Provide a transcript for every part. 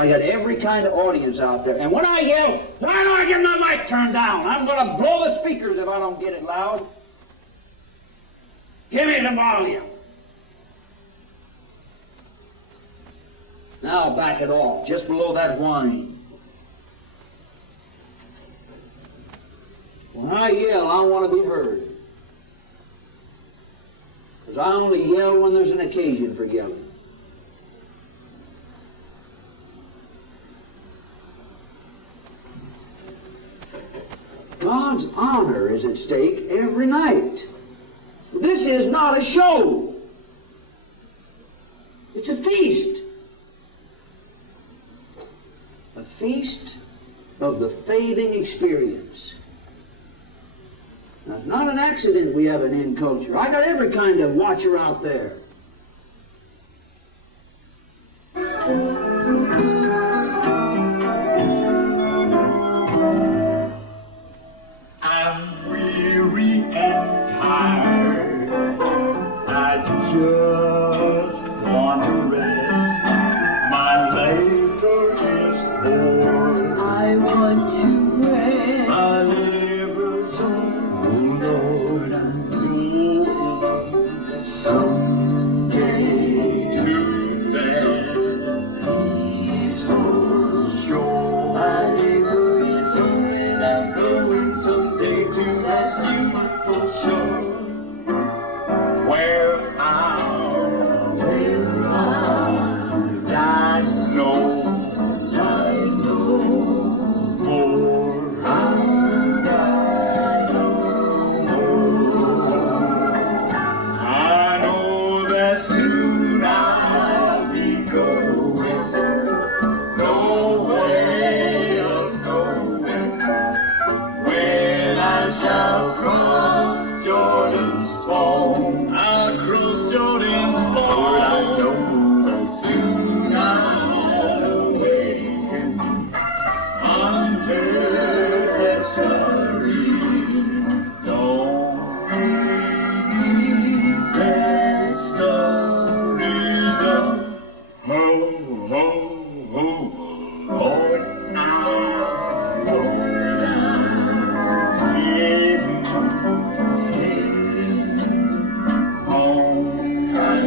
I got every kind of audience out there. And when I yell, why do I get my mic turned down? I'm going to blow the speakers if I don't get it loud. Give me the volume. Now back it off, just below that whine. When I yell, I want to be heard. Because I only yell when there's an occasion for yelling. God's honor is at stake every night. This is not a show. It's a feast. A feast of the fading experience. Now, it's not an accident we have an in culture. I got every kind of watcher out there. I'm weary and tired. I just want to rest. My labor is o'er. I want to rest. My labor's o'er. Lord, I'm through. Someday to that peaceful shore. My labor is over and I'm going someday to that beautiful shore. Where I'll I know for I know that soon I'll be going, no way of knowing when I shall cross Jordan's foam. I'll cross Jordan's foam. Lord, I know that soon I'll awaken unto that serene dawn. That's the reason. Ho, ho, ho, Lord, I know that in home, I'm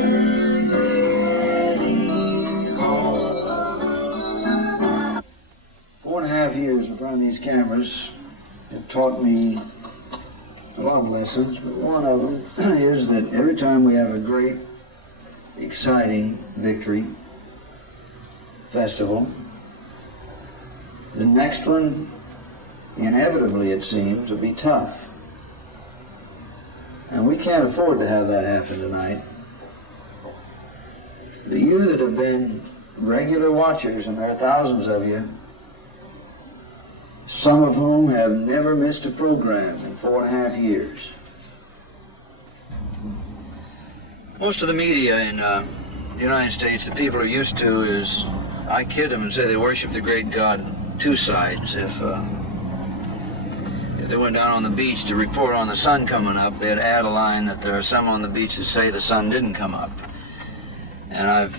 heading home. 4.5 years in front of these cameras have taught me a lot of lessons, but one of them is that every time we have a great, exciting victory festival, the next one, inevitably it seems, will be tough. And we can't afford to have that happen tonight. The you that have been regular watchers, and there are thousands of you, some of whom have never missed a program in 4.5 years. Most of the media in the United States, the people are used to is, I kid them and say they worship the great God two sides. If they went down on the beach to report on the sun coming up, they'd add a line that there are some on the beach that say the sun didn't come up. And I've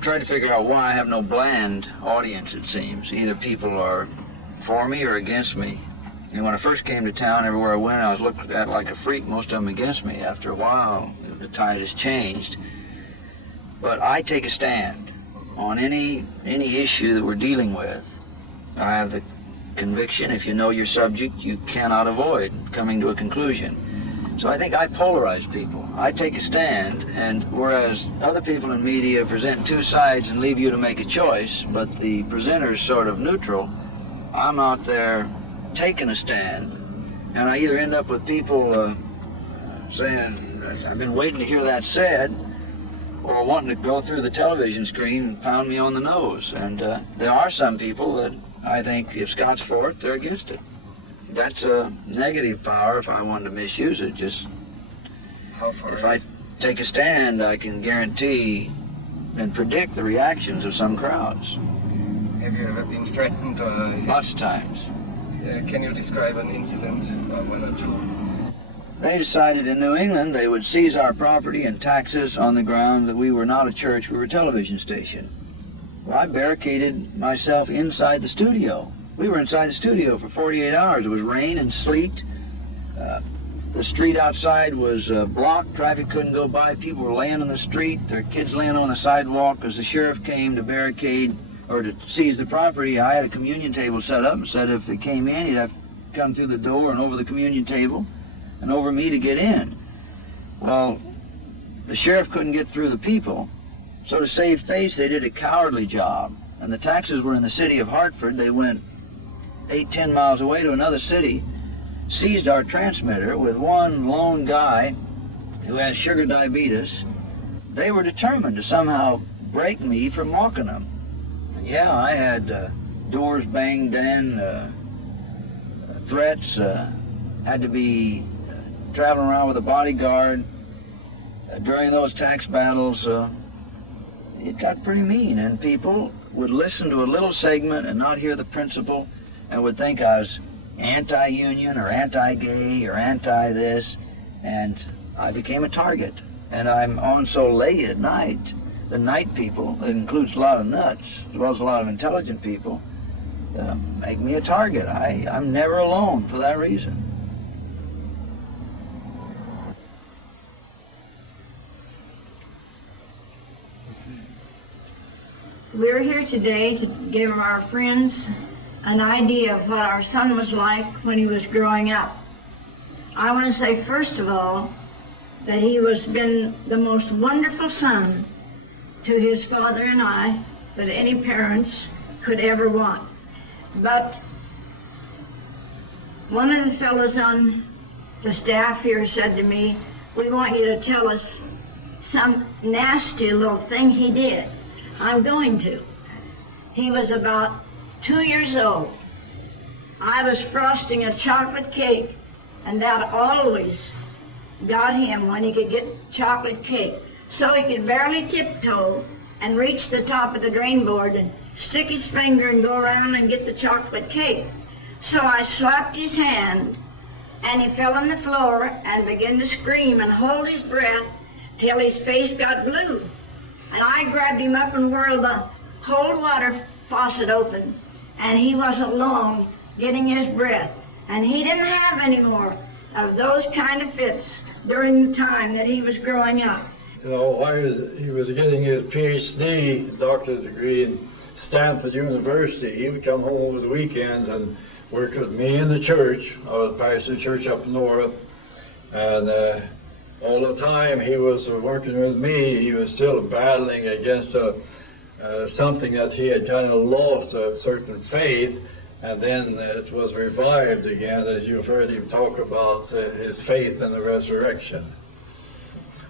tried to figure out why I have no bland audience, it seems. Either people are for me or against me. And when I first came to town, everywhere I went, I was looked at like a freak, most of them against me. After a while, the tide has changed. But I take a stand on any issue that we're dealing with. I have the conviction, if you know your subject, you cannot avoid coming to a conclusion. So I think I polarize people. I take a stand, and whereas other people in media present two sides and leave you to make a choice, but the presenter's sort of neutral, I'm out there taking a stand, and I either end up with people saying, I've been waiting to hear that said, or wanting to go through the television screen and pound me on the nose. And there are some people that I think if Scott's for it, they're against it. That's a negative power if I wanted to misuse it. Just if I take a stand, I can guarantee and predict the reactions of some crowds. Have you ever been threatened? Lots of times. Can you describe an incident, one or two? They decided in New England they would seize our property and tax us on the ground that we were not a church, we were a television station. Well, I barricaded myself inside the studio. We were inside the studio for 48 hours. It was rain and sleet. The street outside was blocked. Traffic couldn't go by. People were laying on the street. Their kids laying on the sidewalk as the sheriff came to barricade or to seize the property. I had a communion table set up and said if it came in, he'd have to come through the door and over the communion table and over me to get in. Well, the sheriff couldn't get through the people, so to save face, they did a cowardly job. And the taxes were in the city of Hartford. They went 8-10 miles away to another city, seized our transmitter with one lone guy who has sugar diabetes. They were determined to somehow break me from walking them. And yeah, I had doors banged in, threats, had to be traveling around with a bodyguard. During those tax battles, it got pretty mean, and people would listen to a little segment and not hear the principle and would think I was anti-union or anti-gay or anti-this, and I became a target. And I'm on so late at night, the night people, it includes a lot of nuts, as well as a lot of intelligent people, make me a target. I'm never alone for that reason. We're here today to give our friends an idea of what our son was like when he was growing up. I want to say, first of all, that he has been the most wonderful son to his father and I that any parents could ever want. But one of the fellows on the staff here said to me, we want you to tell us some nasty little thing he did. I'm going to. He was about 2 years old. I was frosting a chocolate cake, and that always got him when he could get chocolate cake. So he could barely tiptoe and reach the top of the drain board and stick his finger and go around and get the chocolate cake. So I slapped his hand, and he fell on the floor and began to scream and hold his breath till his face got blue. And I grabbed him up and whirled the cold water faucet open, and he wasn't long getting his breath. And he didn't have any more of those kind of fits during the time that he was growing up. You know, while he was getting his PhD, doctor's degree in Stanford University, he would come home over the weekends and work with me in the church. I was pastor of the church up north, and all the time he was working with me, he was still battling against something that he had kind of lost, a certain faith, and then it was revived again, as you've heard him talk about his faith in the resurrection.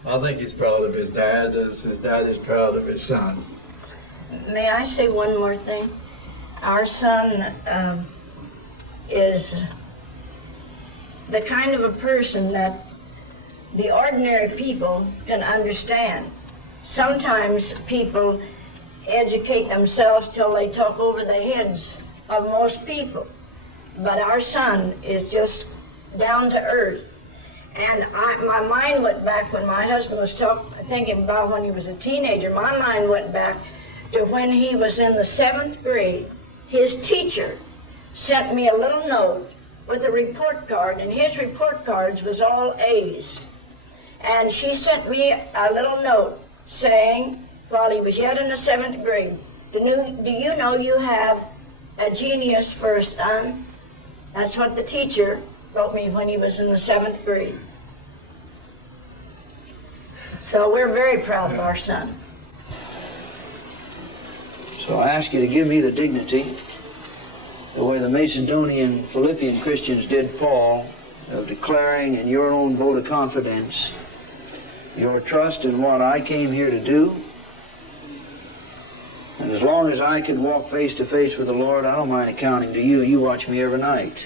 I think he's proud of his dad, as his dad is proud of his son. May I say one more thing? Our son is the kind of a person that the ordinary people can understand. Sometimes people educate themselves till they talk over the heads of most people. But our son is just down to earth. And my mind went back when my husband was thinking about when he was a teenager. My mind went back to when he was in the 7th grade. His teacher sent me a little note with a report card, and his report cards was all A's. And she sent me a little note saying, while he was yet in the 7th grade, do you know you have a genius for a son? That's what the teacher wrote me when he was in the 7th grade. So we're very proud of our son. So I ask you to give me the dignity, the way the Macedonian Philippian Christians did Paul, of declaring in your own vote of confidence your trust in what I came here to do. And as long as I could walk face to face with the Lord, I don't mind accounting to you. You watch me every night.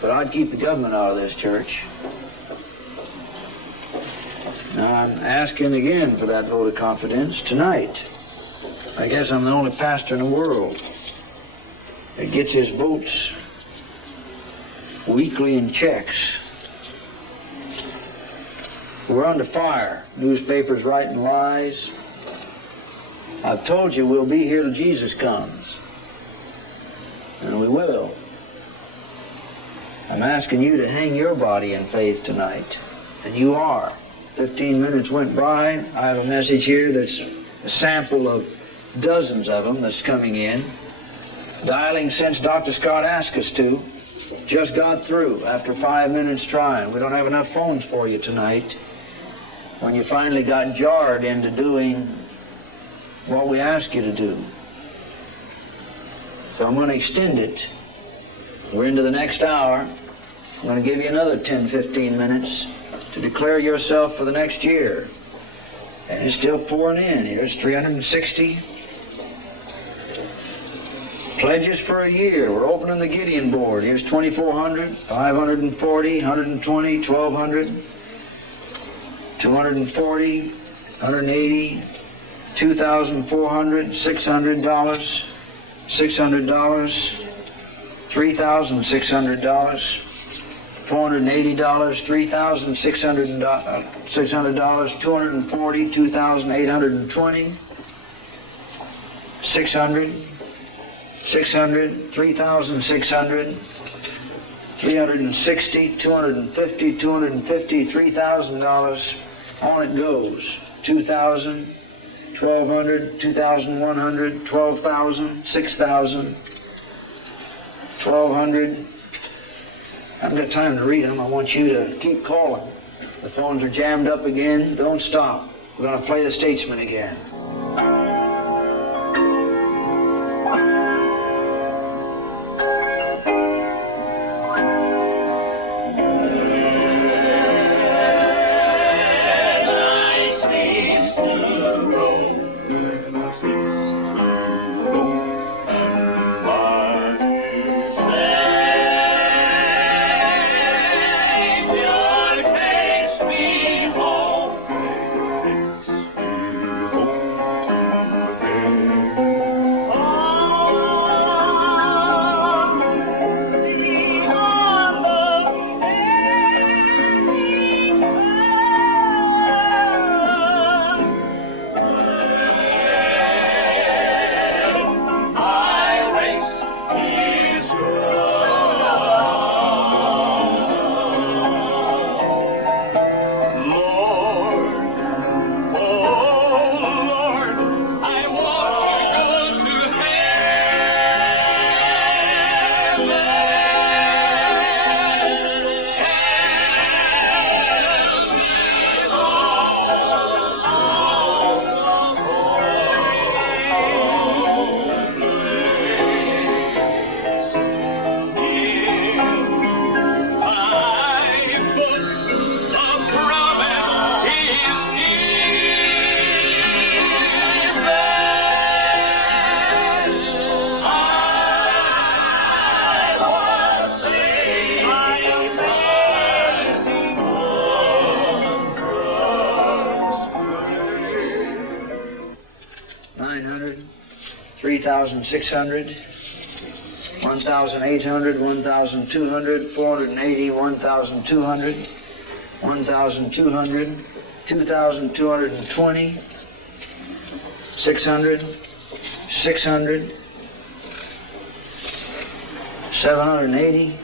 But I'd keep the government out of this church. Now I'm asking again for that vote of confidence tonight. I guess I'm the only pastor in the world that gets his votes weekly in checks. We're under fire. Newspapers writing lies. I've told you we'll be here till Jesus comes. And we will. I'm asking you to hang your body in faith tonight. And you are. 15 minutes went by. I have a message here that's a sample of dozens of them that's coming in. Dialing since Dr. Scott asked us to. Just got through after 5 minutes trying. We don't have enough phones for you tonight. When you finally got jarred into doing what we asked you to do. So I'm going to extend it. We're into the next hour. I'm going to give you another 10-15 minutes to declare yourself for the next year. And it's still pouring in. Here's 360 pledges for a year. We're opening the Gideon board. Here's 2,400, 540, 120, 1,200, 240, 180, 2,400, $600, $600, $3,600, $480, $3,600, $240, 2,820, 600, 600, 3,600, 360, 250, $3,000. On it goes. 2,000, 1,200, 2,100, 12,000, 6,000, 1,200. I haven't got time to read them. I want you to keep calling. The phones are jammed up again. Don't stop. We're going to play the Statesman again. $600, 1,800, 1,200, 480, 1,200, 1,200, 2,220, 600, 600, 780,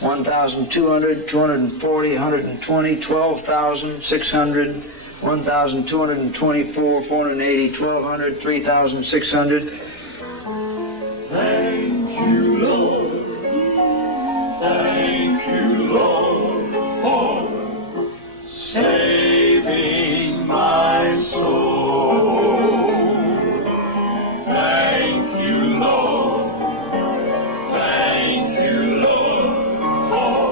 1,200, 240, 120, 12,600, 1,224, 480, 1,200, 3,600. Thank you, Lord. Thank you, Lord, for saving my soul. Thank you, Lord. Thank you, Lord, for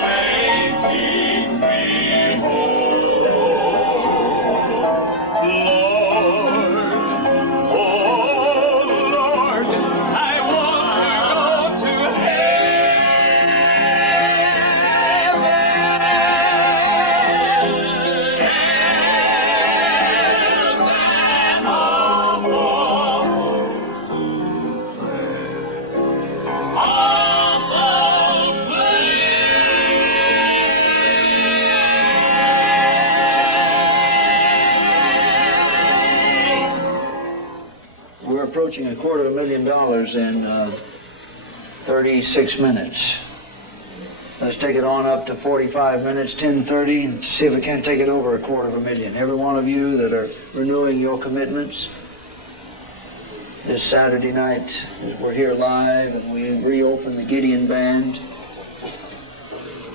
making me whole. Lord, oh Lord, I want to go to heaven. approaching $250,000 in 36 minutes. Let's take it on up to 45 minutes, 10:30, and see if we can't take it over $250,000. Every one of you that are renewing your commitments. This Saturday night, we're here live, and we reopen the Gideon Band.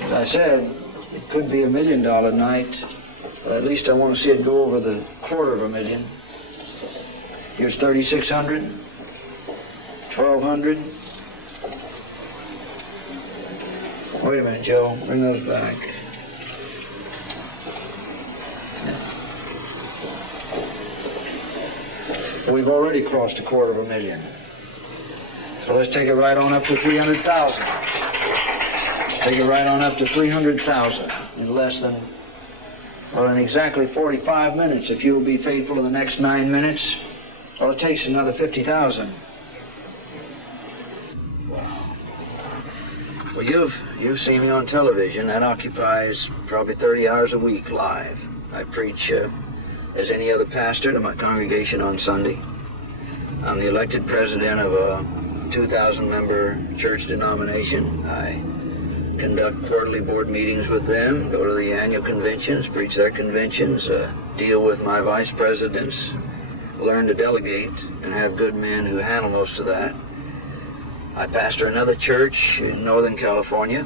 As I said, it could be $1 million night, but at least I want to see it go over the $250,000. Here's 3,600, 1,200. Wait a minute, Joe. Bring those back. We've already crossed $250,000. So let's take it right on up to 300,000. Take it right on up to 300,000 in less than, well, in exactly 45 minutes. If you'll be faithful in the next 9 minutes, all it takes is another 50,000. Well, you've seen me on television. That occupies probably 30 hours a week live. I preach as any other pastor to my congregation on Sunday. I'm the elected president of a 2,000-member church denomination. I conduct quarterly board meetings with them, go to the annual conventions, preach their conventions, deal with my vice presidents, learn to delegate, and have good men who handle most of that. I pastor another church in Northern California.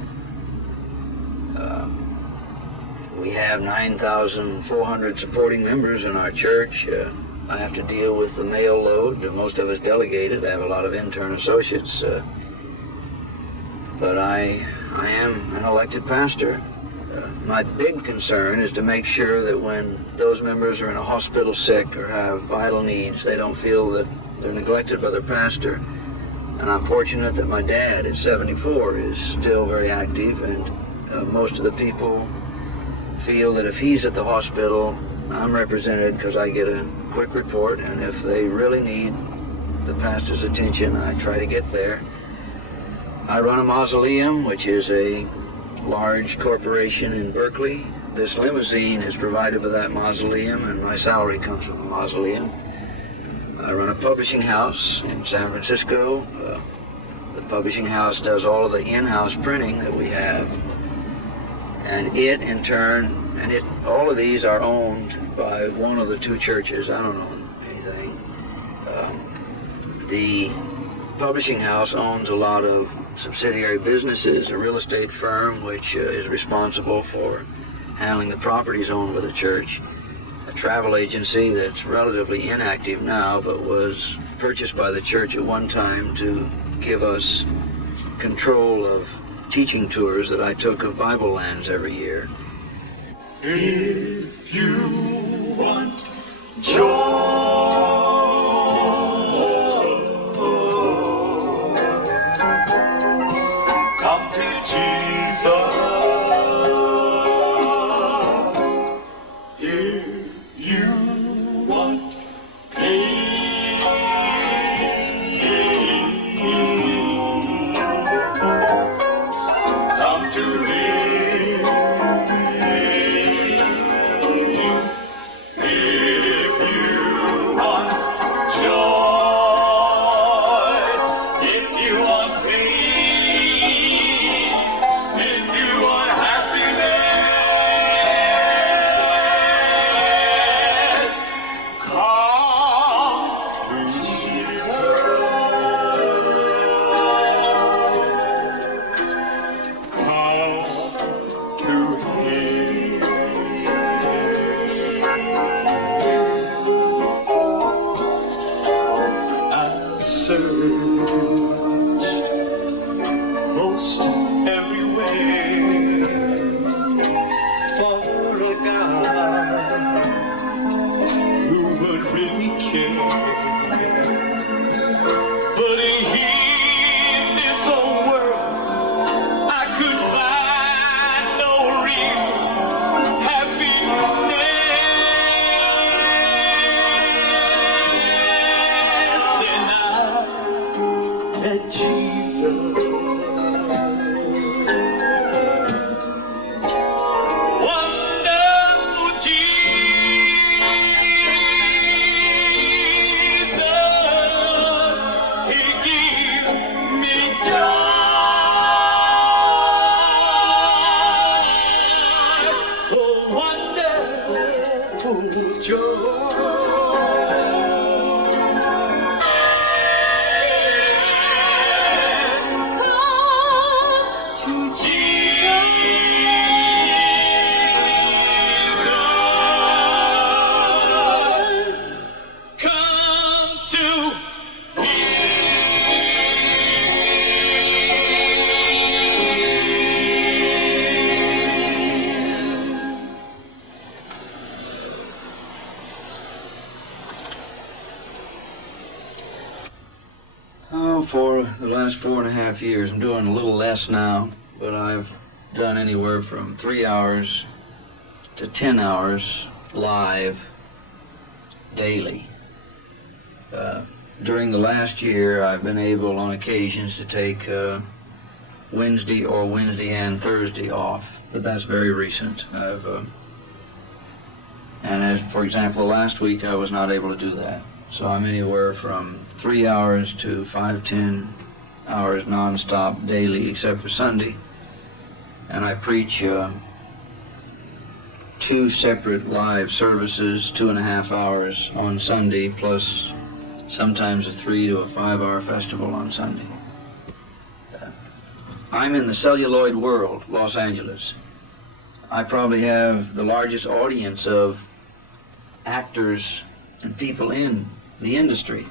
We have 9,400 supporting members in our church. I have to deal with the mail load. Most of us delegated. I have a lot of intern associates. But I am an elected pastor. My big concern is to make sure that when those members are in a hospital sick or have vital needs, they don't feel that they're neglected by their pastor. And I'm fortunate that my dad at 74 is still very active, and most of the people feel that if he's at the hospital, I'm represented because I get a quick report, and if they really need the pastor's attention, I try to get there. I run a mausoleum, which is a large corporation in Berkeley. This limousine is provided for that mausoleum, and my salary comes from the mausoleum. I run a publishing house in San Francisco. The publishing house does all of the in-house printing that we have. And it, in turn, all of these are owned by one of the two churches. I don't own anything. The publishing house owns a lot of subsidiary businesses, a real estate firm, which is responsible for handling the properties owned by the church, a travel agency that's relatively inactive now, but was purchased by the church at one time to give us control of teaching tours that I took of Bible lands every year. If you want joy, come to Jesus. If you want peace, come to Him. If you oh wonderful joy. For the last 4.5 years, I'm doing a little less now, but I've done anywhere from 3 hours to 10 hours live daily. During the last year, I've been able on occasions to take Wednesday and Thursday off, but that's very recent. For example, last week I was not able to do that. So I'm anywhere from 3 hours to 5-10 hours non-stop daily, except for Sunday. And I preach 2 separate live services, 2.5 hours on Sunday, plus sometimes a 3 to 5 hour festival on Sunday. I'm in the celluloid world, Los Angeles. I probably have the largest audience of actors and people in the industry,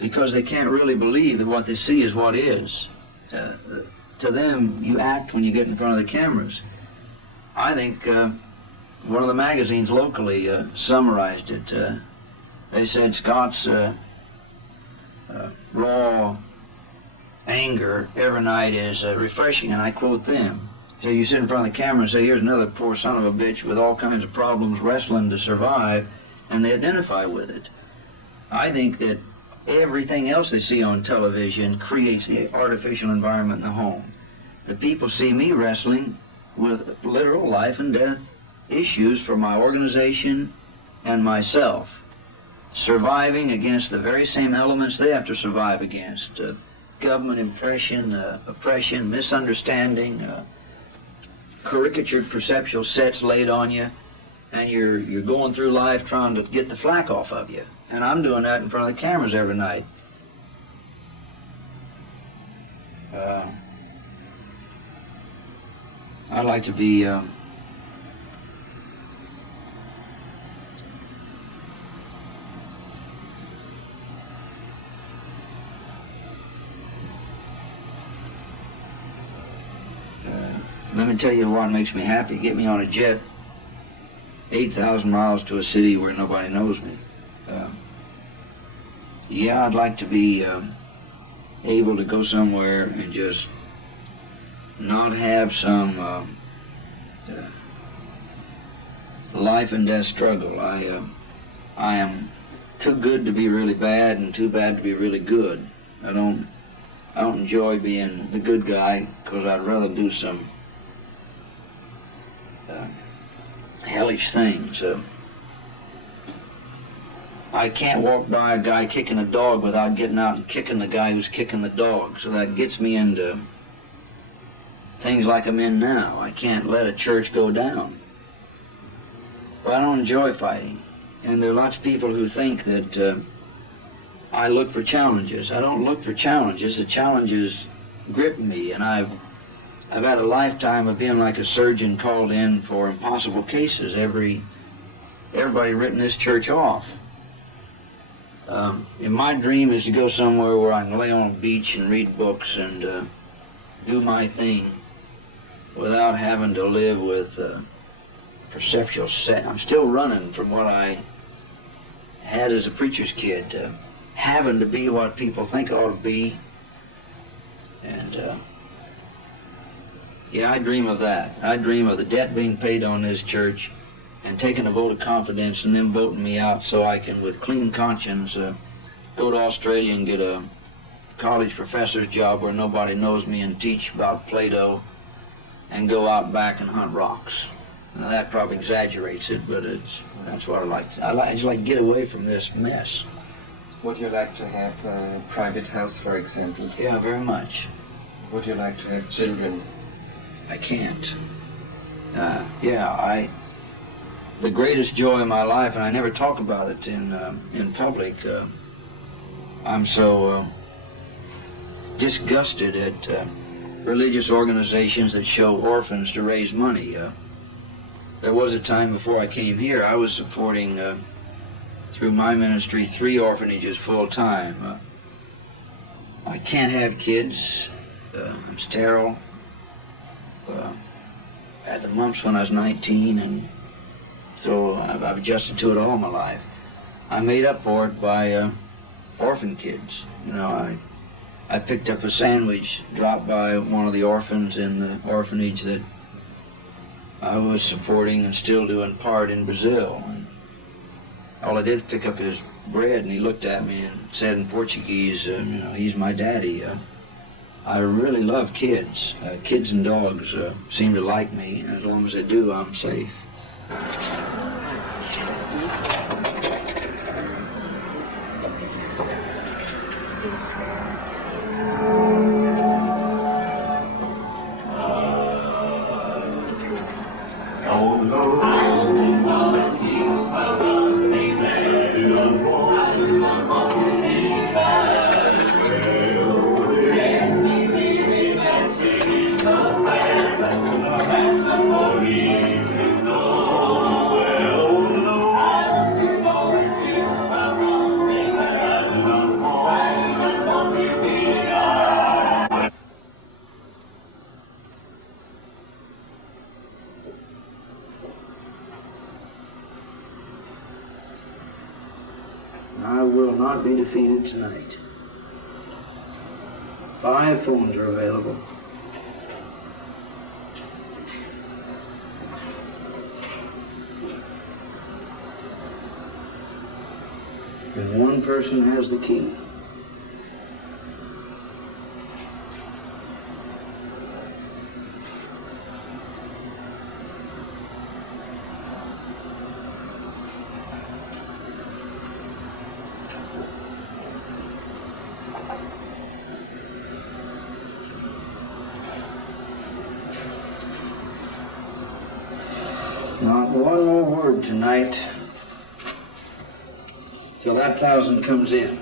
because they can't really believe that what they see is what is. To them, you act when you get in front of the cameras. I think one of the magazines locally summarized it. They said Scott's raw anger every night is refreshing, and I quote them. So you sit in front of the camera and say, here's another poor son of a bitch with all kinds of problems wrestling to survive, and they identify with it. I think that everything else they see on television creates the artificial environment in the home. The people see me wrestling with literal life and death issues for my organization and myself, surviving against the very same elements they have to survive against. Government oppression, misunderstanding, caricatured perceptual sets laid on you, and you're going through life trying to get the flack off of you. And I'm doing that in front of the cameras every night. I'd like to be let me tell you what makes me happy. Get me on a jet 8,000 miles to a city where nobody knows me. Yeah, I'd like to be able to go somewhere and just not have some life and death struggle. I am too good to be really bad and too bad to be really good. I don't enjoy being the good guy, because I'd rather do some hellish things. I can't walk by a guy kicking a dog without getting out and kicking the guy who's kicking the dog. So that gets me into things like I'm in now. I can't let a church go down. But I don't enjoy fighting. And there are lots of people who think that I look for challenges. I don't look for challenges. The challenges grip me, and I've had a lifetime of being like a surgeon called in for impossible cases. Everybody written this church off. And my dream is to go somewhere where I can lay on a beach and read books and do my thing without having to live with perceptual set. I'm still running from what I had as a preacher's kid, having to be what people think I ought to be. And yeah, I dream of that. I dream of the debt being paid on this church and taking a vote of confidence and them voting me out so I can, with clean conscience, go to Australia and get a college professor's job where nobody knows me and teach about Plato and go out back and hunt rocks. Now that probably exaggerates it, but that's what I like. I just like to get away from this mess. Would you like to have a private house, for example? Yeah, very much. Would you like to have children? I can't. The greatest joy in my life, and I never talk about it in public. I'm so disgusted at religious organizations that show orphans to raise money. There was a time before I came here, I was supporting, through my ministry, 3 orphanages full time. I can't have kids. I'm sterile. I had the mumps when I was 19, and so I've adjusted to it all my life. I made up for it by orphan kids. You know, I picked up a sandwich dropped by one of the orphans in the orphanage that I was supporting and still do in part in Brazil. And all I did was pick up his bread, and he looked at me and said in Portuguese, you know, he's my daddy. I really love kids. Kids and dogs seem to like me, and as long as they do, I'm safe. I will not be defeated tonight. 5 phones are available. And 1 person has the key. Not one more word tonight till that 1,000 comes in.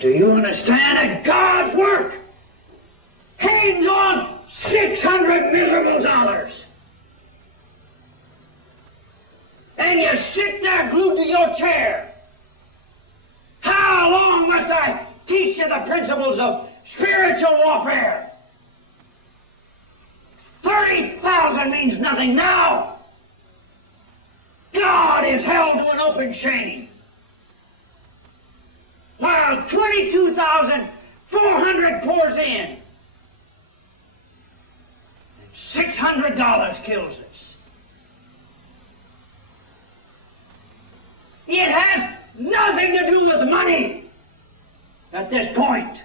Do you understand that God's work hangs on $600 miserable? And you sit there glued to your chair. How long must I teach you the principles of spiritual warfare. 30,000 means nothing now. God is held to an open shame. While 22,400 pours in, $600 kills us. It has nothing to do with money at this point.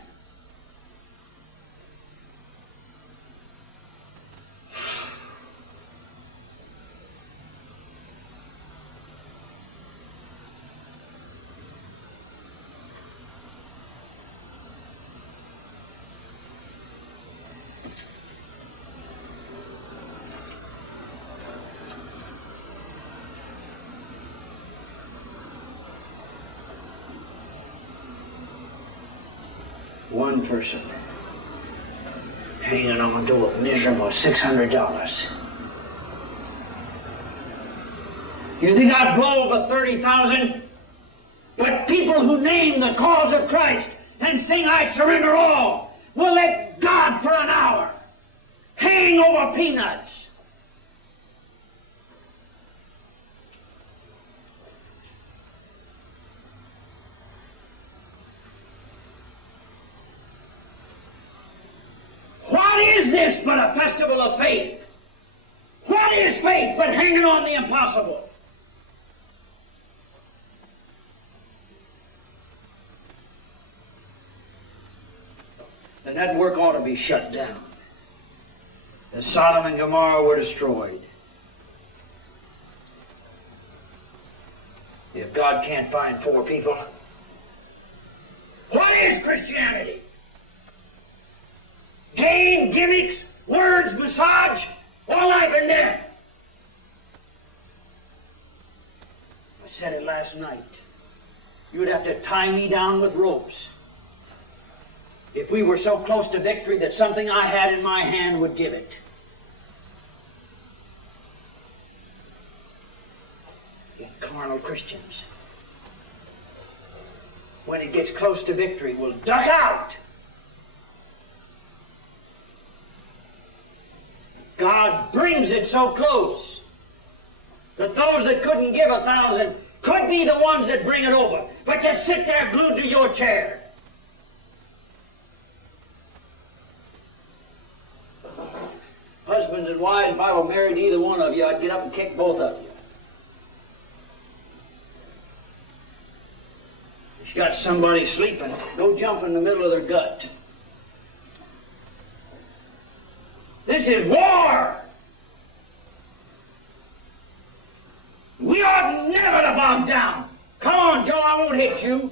One person hanging on to a miserable $600. You think I'd blow over 30,000? But people who name the cause of Christ and sing I surrender all will let God for an hour hang over peanuts. What is this but a festival of faith? What is faith but hanging on the impossible? The network ought to be shut down. As Sodom and Gomorrah were destroyed. If God can't find 4 people, what is Christianity? Game, gimmicks, words, massage, or life and death? I said it last night. You'd have to tie me down with ropes if we were so close to victory that something I had in my hand would give it. Yet carnal Christians, when it gets close to victory, will duck out. God brings it so close that those that couldn't give 1,000 could be the ones that bring it over. But you sit there glued to your chair. Husbands and wives, if I were married to either one of you, I'd get up and kick both of you. If you got somebody sleeping, go jump in the middle of their gut. This is war! We ought never to bomb down. Come on, Joe, I won't hit you.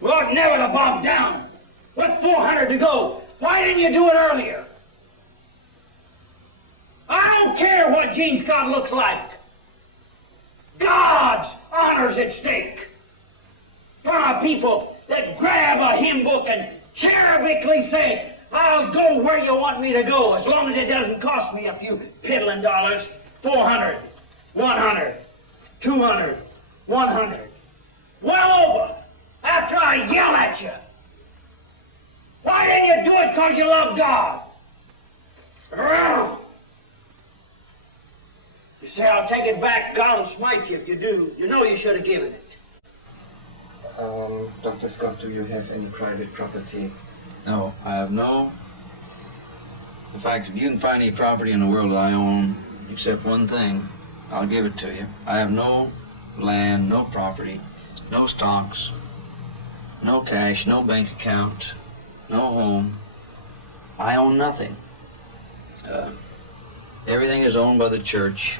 We ought never to bomb down. With 400 to go. Why didn't you do it earlier? I don't care what Gene Scott looks like. God's honor's at stake. For a people that grab a hymn book and cherubically say, I'll go where you want me to go, as long as it doesn't cost me a few piddling dollars. 400, 100, 200, 100. Well over, after I yell at you. Why didn't you do it because you love God? You say, I'll take it back, God will smite you if you do. You know you should have given it. Dr. Scott, do you have any private property? No, I have no. In fact, if you can find any property in the world that I own, except one thing, I'll give it to you. I have no land, no property, no stocks, no cash, no bank account, no home. I own nothing. Everything is owned by the church.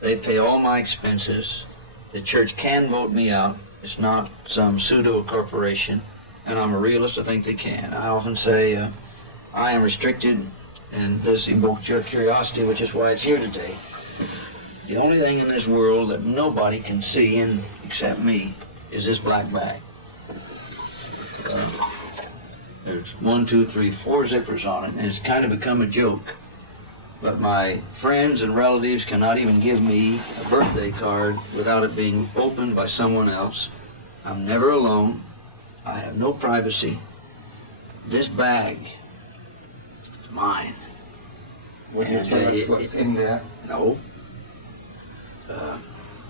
They pay all my expenses. The church can vote me out. It's not some pseudo corporation. And I'm a realist, I think they can. I often say I am restricted, and this evoked your curiosity, which is why it's here today. The only thing in this world that nobody can see, except me, is this black bag. There's 1, 2, 3, 4 zippers on it, and it's kind of become a joke. But my friends and relatives cannot even give me a birthday card without it being opened by someone else. I'm never alone. I have no privacy. This bag is mine. Would you tell us what's in there? No.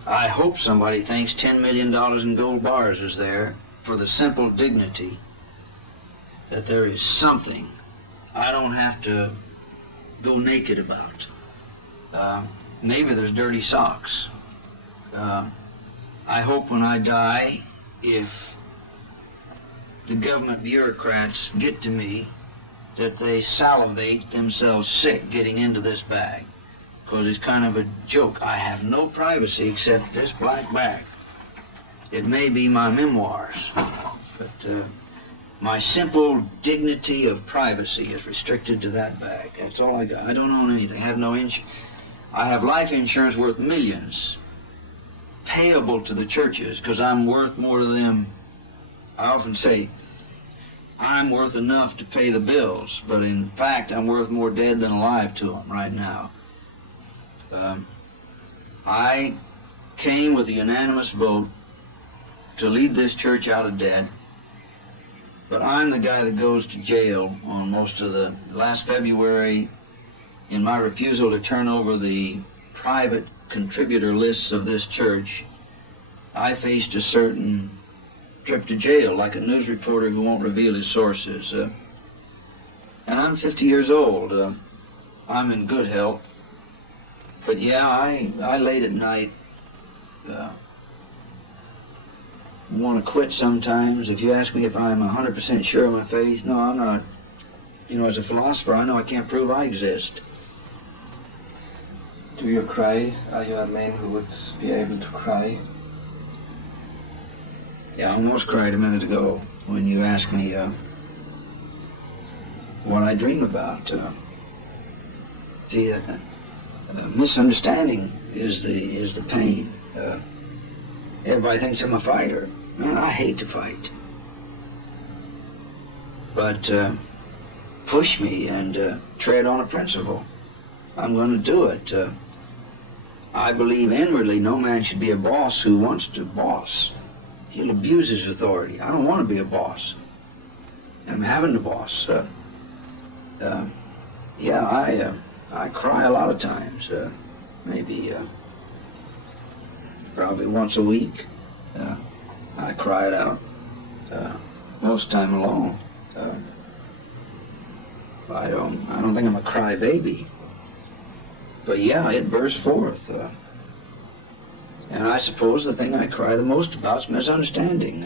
I hope somebody thinks $10 million in gold bars is there for the simple dignity that there is something I don't have to go naked about. Maybe there's dirty socks. I hope when I die, if the government bureaucrats get to me, that they salivate themselves sick getting into this bag, because it's kind of a joke. I have no privacy except this black bag. It may be my memoirs, but my simple dignity of privacy is restricted to that bag. That's all I got. I don't own anything. I have no I have life insurance worth millions, payable to the churches, because I'm worth more to them. I often say, I'm worth enough to pay the bills, but in fact, I'm worth more dead than alive to them right now. I came with a unanimous vote to lead this church out of debt, but I'm the guy that goes to jail on most of the last February in my refusal to turn over the private contributor lists of this church. I faced a certain trip to jail, like a news reporter who won't reveal his sources. And I'm 50 years old. I'm in good health. But yeah, I late at night want to quit sometimes. If you ask me if I'm 100% sure of my faith, no, I'm not. You know, as a philosopher, I know I can't prove I exist. Do you cry? Are you a man who would be able to cry? Yeah, I almost cried a minute ago when you asked me what I dream about. See, misunderstanding is the pain. Everybody thinks I'm a fighter. Man, I hate to fight. But push me and tread on a principle. I'm going to do it. I believe inwardly no man should be a boss who wants to boss. He'll abuse his authority. I don't want to be a boss. I'm having a boss. Yeah, I cry a lot of times. Maybe probably once a week. I cry it out. Most time alone. I don't think I'm a crybaby. But yeah, it bursts forth. And I suppose the thing I cry the most about is misunderstanding.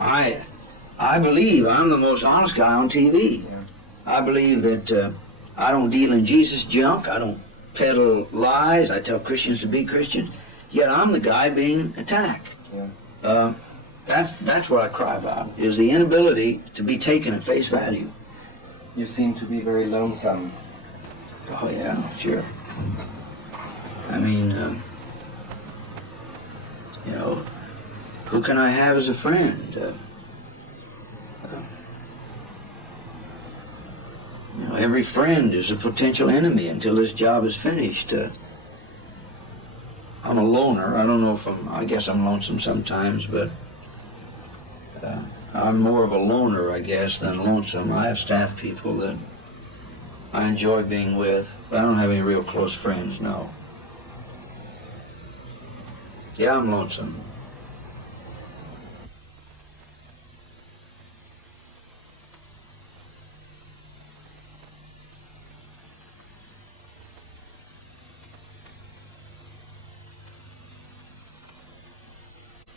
I believe I'm the most honest guy on TV. I believe that I don't deal in Jesus junk. I don't peddle lies. I tell Christians to be Christians. Yet I'm the guy being attacked. That's what I cry about, is the inability to be taken at face value. You seem to be very lonesome. Oh yeah, sure. I mean, you know, who can I have as a friend? You know, every friend is a potential enemy until this job is finished. I'm a loner. I don't know if I guess I'm lonesome sometimes, but I'm more of a loner, I guess, than lonesome. I have staff people that I enjoy being with, but I don't have any real close friends, no. Yeah, I'm lonesome.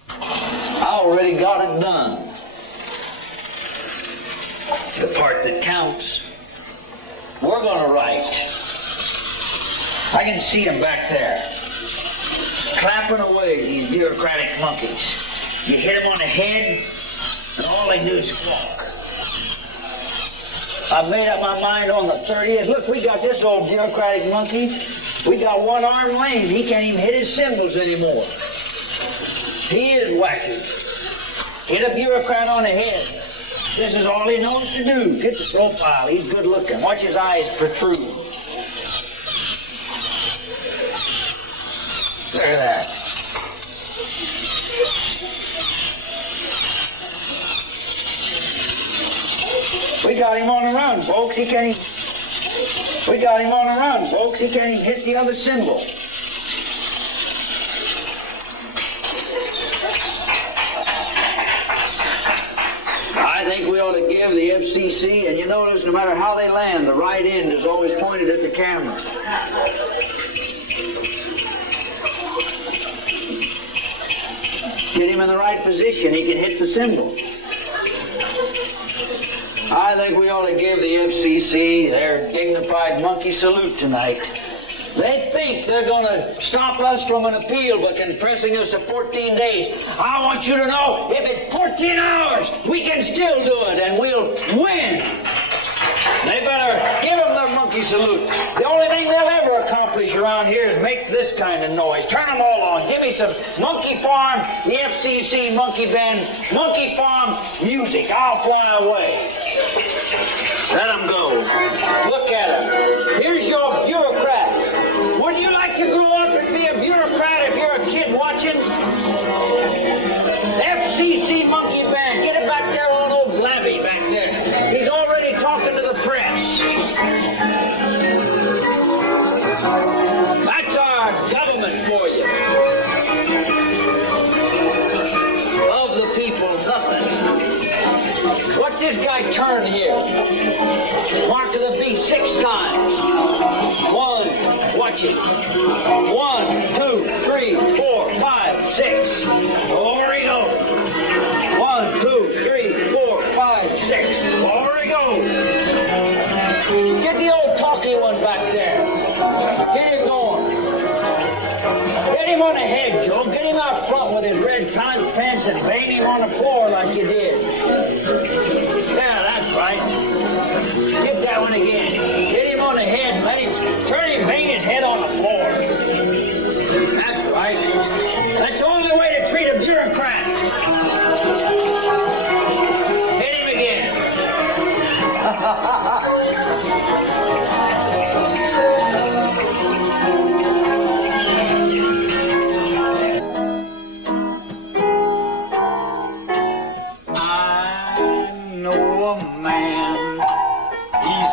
I already got it done. The part that counts, we're gonna write. I can see them back there, clapping away, these bureaucratic monkeys. You hit them on the head, and all they do is squawk. I've made up my mind on the 30th. Look, we got this old bureaucratic monkey. We got one arm lame. He can't even hit his cymbals anymore. He is wacky. Hit a bureaucrat on the head. This is all he knows to do. Get the profile. He's good looking. Watch his eyes protrude. Look at that. got him on the run, folks. We got him on the run, folks. He can't even hit the other cymbal. I think we ought to give the FCC, and you notice no matter how they land, the right end is always pointed at the camera. Get him in the right position, he can hit the cymbal. I think we ought to give the FCC their dignified monkey salute tonight. They think they're going to stop us from an appeal by compressing us to 14 days. I want you to know, if it's 14 hours, we can still do it, and we'll win. They better give them their monkey salute. The only thing they'll ever accomplish around here is make this kind of noise. Turn them all on. Give me some Monkey Farm, the FCC Monkey Band, Monkey Farm music. I'll fly away. Let them go. Look at them. Here's your bureaucrats. Would you like to grow up and be a bureaucrat if you're a kid watching? FCC Monkey Band. Get it back there on old Glaube back there. He's already talking to the press. That's our government for you. Of the people, nothing. What's this guy turn here? Mark of the beast 6 times. 1, watch it. 1, 2, 3, 4, 5, 6. Over he goes. 1, 2, 3, 4, 5, 6. Over he goes. Get the old talky one back there. Get him going. Get him on the head, Joe. Get him out front with his red pants and bang him on the floor like you did. Yeah, that's right. Get that one again. Get him on the head, mate. Turn him, bang his head on the floor. That's right. That's the only way to treat a bureaucrat. Hit him again.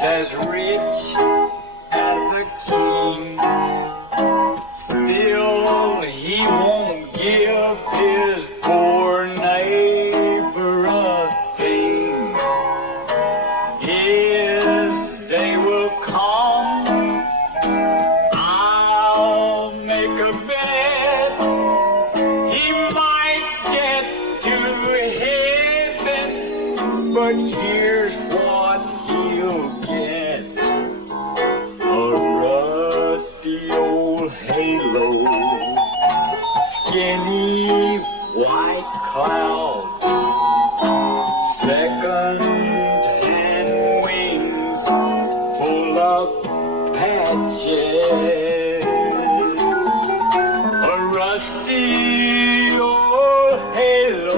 As rich as a king, still he won't give his poor neighbor a thing. His day will come, I'll make a bet, he might get to heaven, but here's what he'll get. A rusty old halo, skinny white cloud, second-hand wings full of patches. A rusty old halo,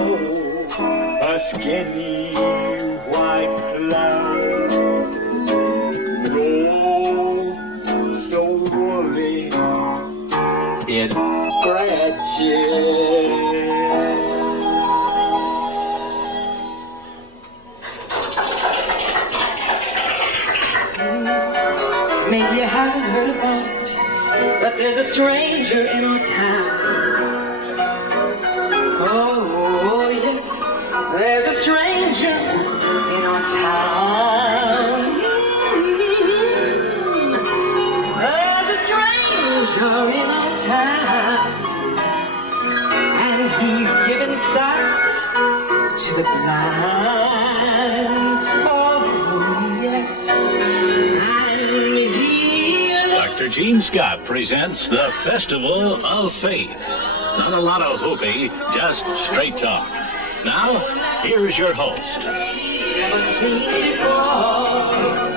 a skinny white cloud. It scratches. Maybe you haven't heard about it, but there's a stranger in our town. Oh, yes, there's a stranger in our town. There's a stranger in our town, and he's giving sight to the blind. Oh, yes, and he... Dr. Gene Scott presents the Festival of Faith. Not a lot of hoopy, just straight talk. Now, here's your host. Never seen before.